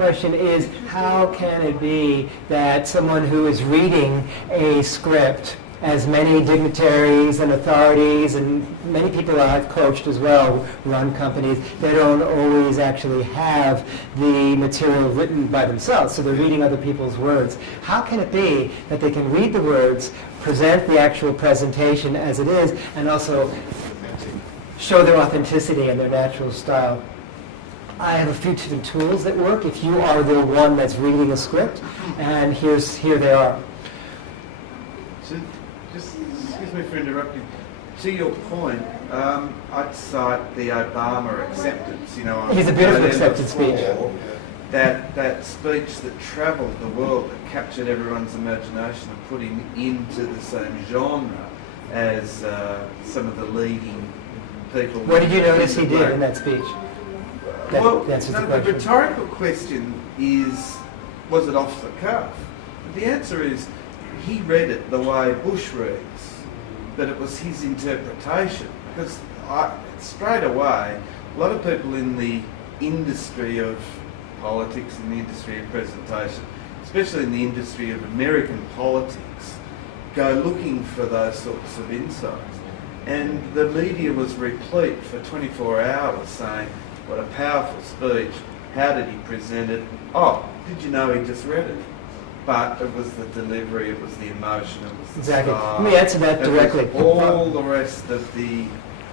question is, how can it be that someone who is reading a script, as many dignitaries and authorities and many people I've coached as well run companies, they don't always actually have the material written by themselves, so they're reading other people's words. How can it be that they can read the words, present the actual presentation as it is, and also show their authenticity and their natural style? I have a few different tools that work if you are the one that's reading a script, and here they are. Just excuse me for interrupting. To your point, I'd cite the Obama acceptance. He's a beautiful acceptance speech. That speech that travelled the world, that captured everyone's imagination and put him into the same genre as some of the leading people. What did you notice he did in that speech? The rhetorical question is, was it off the cuff? The answer is, he read it the way Bush reads, but it was his interpretation. Because straight away, a lot of people in the industry of politics, in the industry of presentation, especially in the industry of American politics, go looking for those sorts of insights. And the media was replete for 24 hours saying, what a powerful speech, how did he present it? Oh, did you know he just read it? But it was the delivery, it was the emotion, it was the style. Let me answer that directly. It was all the rest of the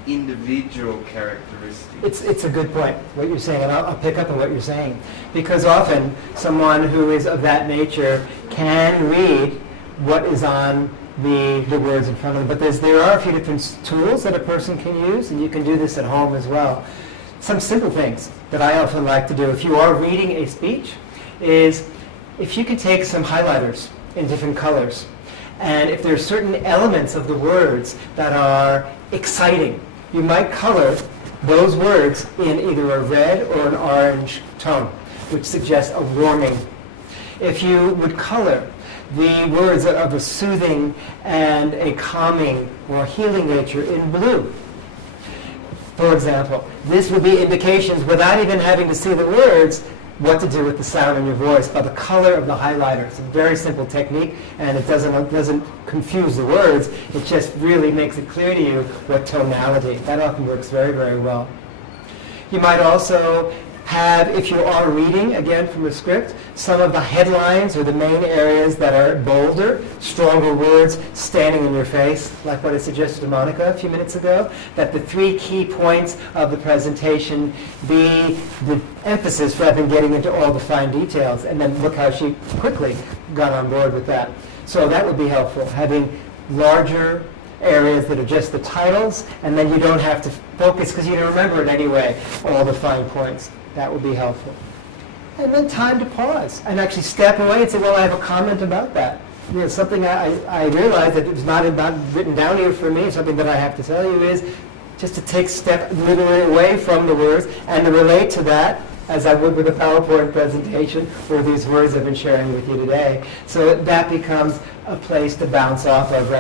individual characteristics. It's a good point, what you're saying, and I'll pick up on what you're saying. Because often, someone who is of that nature can read what is on the words in front of them. But there are a few different tools that a person can use, and you can do this at home as well. Some simple things that I often like to do if you are reading a speech is, if you can take some highlighters in different colors, and if there are certain elements of the words that are exciting, you might color those words in either a red or an orange tone, which suggests a warming. If you would color the words of a soothing and a calming or healing nature in blue, for example, this would be indications, without even having to see the words, what to do with the sound in your voice by the color of the highlighter. It's a very simple technique, and it doesn't confuse the words. It just really makes it clear to you what tonality. That often works very, very well. You might also have, if you are reading, again from a script, some of the headlines or the main areas that are bolder, stronger words standing in your face, like what I suggested to Monica a few minutes ago, that the 3 key points of the presentation be the emphasis rather than getting into all the fine details. And then look how she quickly got on board with that. So that would be helpful, having larger areas that are just the titles, and then you don't have to focus, because you don't remember it anyway, all the fine points. That would be helpful. And then time to pause and actually step away and say, well, I have a comment about that. Something I realized that it was not written down here for me, something that I have to tell you is just to take step literally away from the words and to relate to that as I would with a PowerPoint presentation or these words I've been sharing with you today. So that becomes a place to bounce off of.